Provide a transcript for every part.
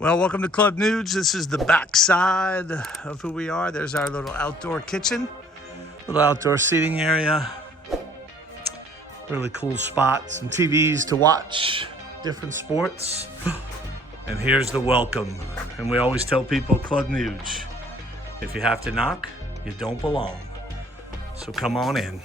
Well, welcome to Club Nuge. This is the backside of who we are. There's our little outdoor kitchen, little outdoor seating area. Really cool spot, some TVs to watch, different sports. And here's the welcome. And we always tell people, Club Nuge, if you have to knock, you don't belong. So come on in.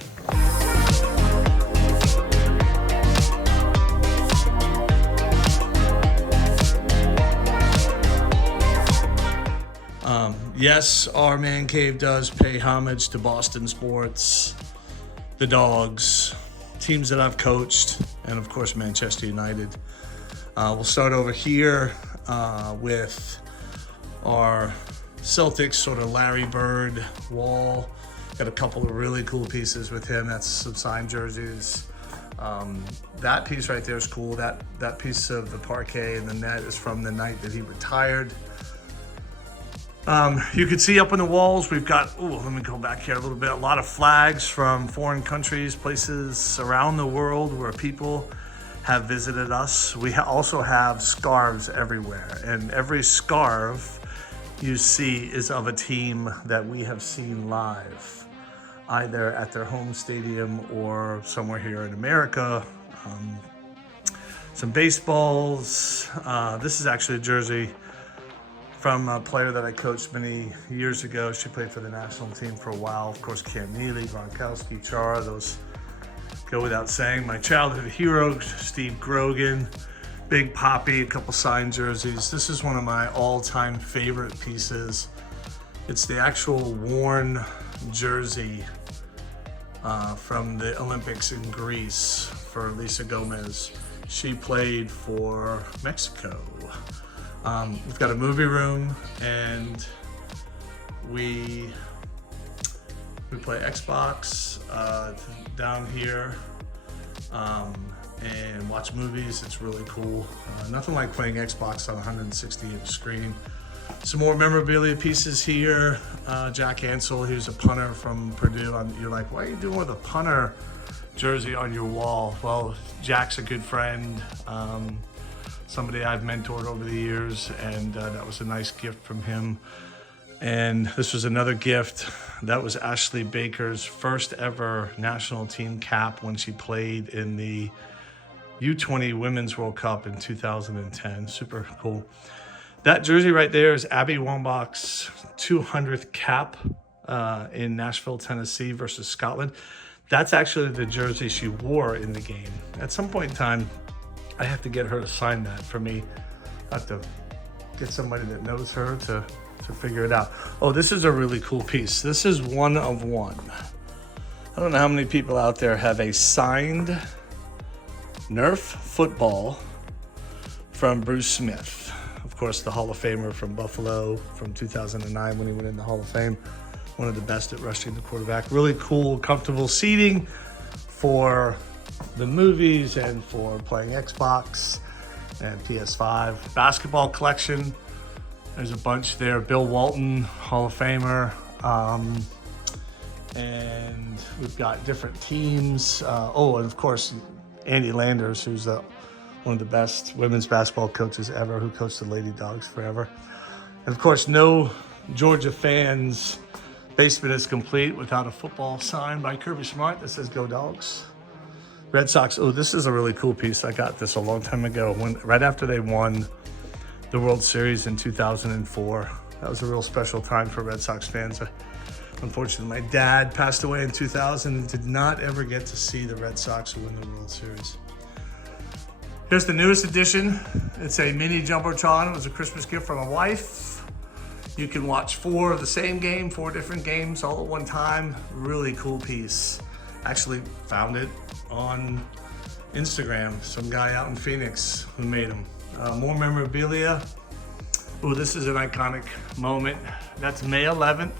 Yes, our man cave does pay homage to Boston sports, the Dogs, teams that I've coached, and of course Manchester United. We'll start over here with our Celtics sort of Larry Bird wall. Got a couple of really cool pieces with him. That's some signed jerseys. That piece right there is cool. That piece of the parquet and the net is from the night that he retired. You can see up on the walls, we've got, let me go back here a little bit, a lot of flags from foreign countries, places around the world where people have visited us. We also have scarves everywhere, and every scarf you see is of a team that we have seen live, either at their home stadium or somewhere here in America. Some baseballs. This is actually a jersey from a player that I coached many years ago. She played for the national team for a while. Of course, Cam Neely, Gronkowski, Chara, those go without saying. My childhood hero, Steve Grogan, Big Poppy, a couple signed jerseys. This is one of my all-time favorite pieces. It's the actual worn jersey from the Olympics in Greece for Lisa Gomez. She played for Mexico. We've got a movie room, and we play Xbox down here and watch movies. It's really cool. Nothing like playing Xbox on a 160-inch screen. Some more memorabilia pieces here. Jack Ansel, he was a punter from Purdue. You're like, why are you doing with a punter jersey on your wall? Well, Jack's a good friend. Somebody I've mentored over the years, and that was a nice gift from him. And this was another gift. That was Ashley Baker's first ever national team cap when she played in the U20 Women's World Cup in 2010. Super cool. That jersey right there is Abby Wambach's 200th cap in Nashville, Tennessee versus Scotland. That's actually the jersey she wore in the game. At some point in time, I have to get her to sign that for me. I have to get somebody that knows her to figure it out. Oh, this is a really cool piece. This is one of one. I don't know how many people out there have a signed Nerf football from Bruce Smith. Of course, the Hall of Famer from Buffalo from 2009 when he went in the Hall of Fame. One of the best at rushing the quarterback. Really cool, comfortable seating for the movies and for playing Xbox and PS5. Basketball collection, there's a bunch there. Bill Walton, Hall of Famer. And we've got different teams. And of course, Andy Landers, who's one of the best women's basketball coaches ever, who coached the Lady Dogs forever. And of course, no Georgia fans basement is complete without a football sign by Kirby Smart that says "Go Dogs." Red Sox, this is a really cool piece. I got this a long time ago, right after they won the World Series in 2004. That was a real special time for Red Sox fans. Unfortunately, my dad passed away in 2000 and did not ever get to see the Red Sox win the World Series. Here's the newest edition. It's a mini Jumbotron. It was a Christmas gift from my wife. You can watch four different games all at one time. Really cool piece. Actually found it on Instagram. Some guy out in Phoenix who made them. More memorabilia. This is an iconic moment. That's May 11th,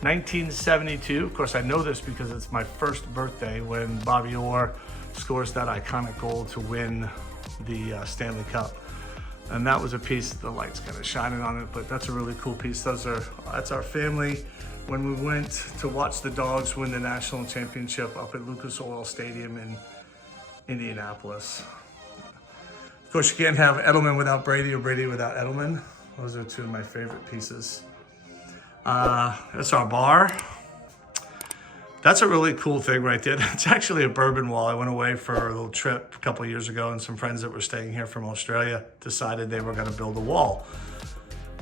1972. Of course, I know this because it's my first birthday when Bobby Orr scores that iconic goal to win the Stanley Cup. And that was a piece, the light's kind of shining on it, but that's a really cool piece. That's our family when we went to watch the Dogs win the national championship up at Lucas Oil Stadium in Indianapolis. Of course, you can't have Edelman without Brady or Brady without Edelman. Those are two of my favorite pieces. That's our bar. That's a really cool thing right there. It's actually a bourbon wall. I went away for a little trip a couple of years ago, and some friends that were staying here from Australia decided they were gonna build a wall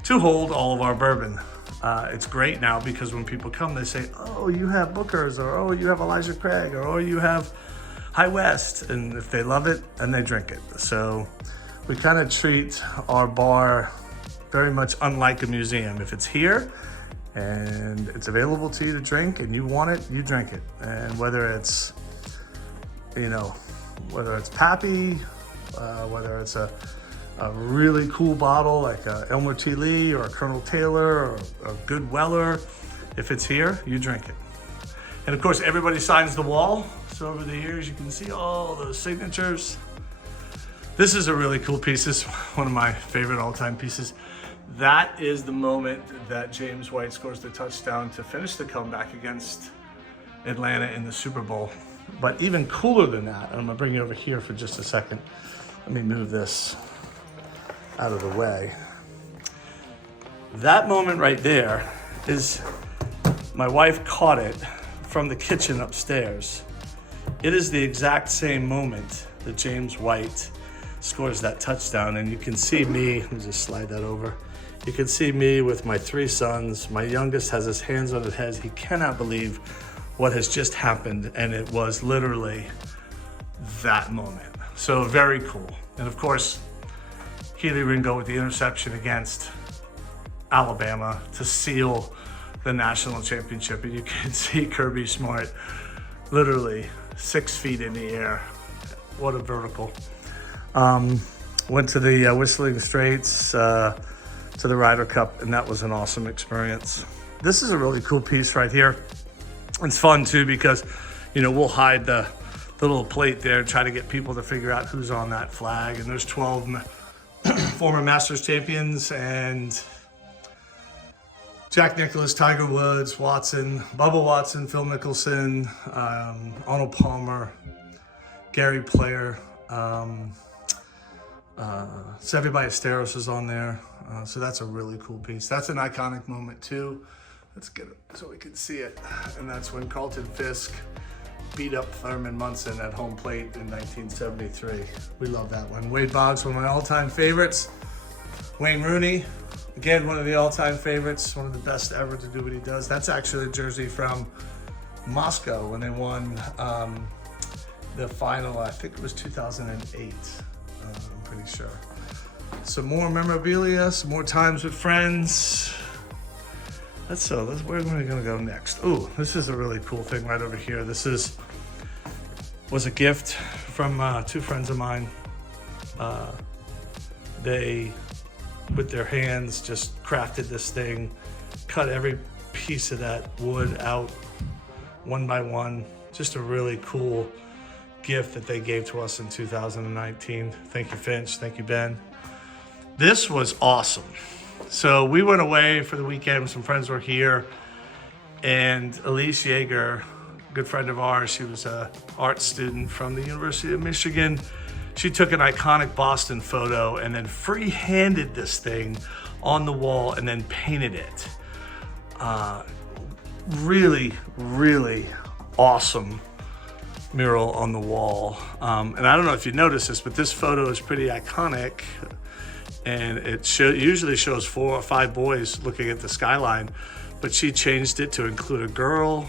to hold all of our bourbon. It's great now because when people come, they say, oh, you have Booker's, or oh, you have Elijah Craig, or oh, you have High West. And if they love it, and they drink it. So we kind of treat our bar very much unlike a museum. If it's here and it's available to you to drink and you want it, you drink it. And whether it's, whether it's Pappy, whether it's a really cool bottle like a Elmer T. Lee or a Colonel Taylor or a good Weller, if it's here, you drink it. And of course, everybody signs the wall. So over the years, you can see all those signatures. This is a really cool piece. This is one of my favorite all-time pieces. That is the moment that James White scores the touchdown to finish the comeback against Atlanta in the Super Bowl. But even cooler than that, and I'm gonna bring you over here for just a second. Let me move this out of the way. That moment right there is, my wife caught it from the kitchen upstairs. It is the exact same moment that James White scores that touchdown, and you can see me, let me just slide that over. You can see me with my three sons. My youngest has his hands on his head. He cannot believe what has just happened, and it was literally that moment. So very cool. And of course, Keely Ringo with the interception against Alabama to seal the national championship. And you can see Kirby Smart literally 6 feet in the air. What a vertical. Went to the Whistling Straits, to the Ryder Cup, and that was an awesome experience. This is a really cool piece right here. It's fun too because, we'll hide the little plate there and try to get people to figure out who's on that flag. And there's 12 former Masters champions and Jack Nicklaus, Tiger Woods, Watson, Bubba Watson, Phil Mickelson, Arnold Palmer, Gary Player, Seve Ballesteros is on there. So that's a really cool piece. That's an iconic moment too. Let's get it so we can see it. And that's when Carlton Fisk beat up Thurman Munson at home plate in 1973. We love that one. Wade Boggs, one of my all-time favorites. Wayne Rooney, again, one of the all-time favorites, one of the best ever to do what he does. That's actually a jersey from Moscow when they won the final, I think it was 2008, I'm pretty sure. Some more memorabilia, some more times with friends. Where are we gonna go next? Oh, this is a really cool thing right over here. This was a gift from two friends of mine. They, with their hands, just crafted this thing, cut every piece of that wood out one by one. Just a really cool gift that they gave to us in 2019. Thank you, Finch. Thank you, Ben. This was awesome. So we went away for the weekend. Some friends were here, and Elise Yeager, a good friend of ours, she was an art student from the University of Michigan. She took an iconic Boston photo and then free-handed this thing on the wall and then painted it. Really, really awesome mural on the wall. And I don't know if you noticed this, but this photo is pretty iconic. And it usually shows 4 or 5 boys looking at the skyline, but she changed it to include a girl.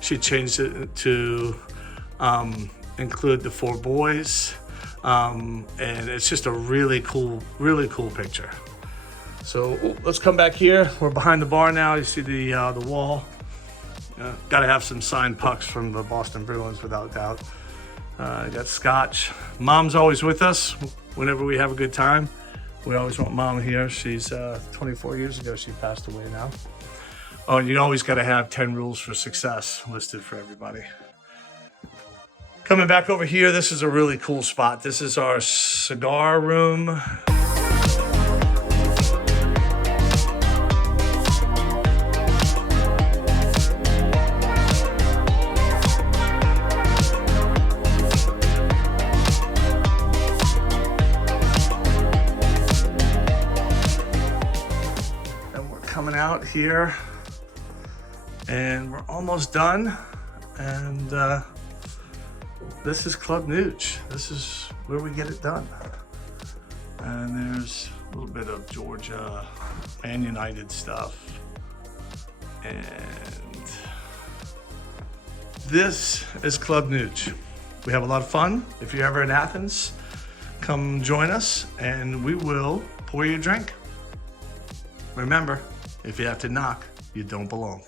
She changed it to include the 4 boys. And it's just a really cool picture. So let's come back here. We're behind the bar now. You see the wall. Got to have some signed pucks from the Boston Bruins without doubt. Got scotch. Mom's always with us whenever we have a good time. We always want Mom here. She's 24 years ago, she passed away now. Oh, and you always got to have 10 rules for success listed for everybody. Coming back over here, this is a really cool spot. This is our cigar room. here. And we're almost done. And this is Club Nuge. This is where we get it done. And there's a little bit of Georgia and United stuff. And this is Club Nuge. We have a lot of fun. If you're ever in Athens, come join us and we will pour you a drink. Remember, if you have to knock, you don't belong.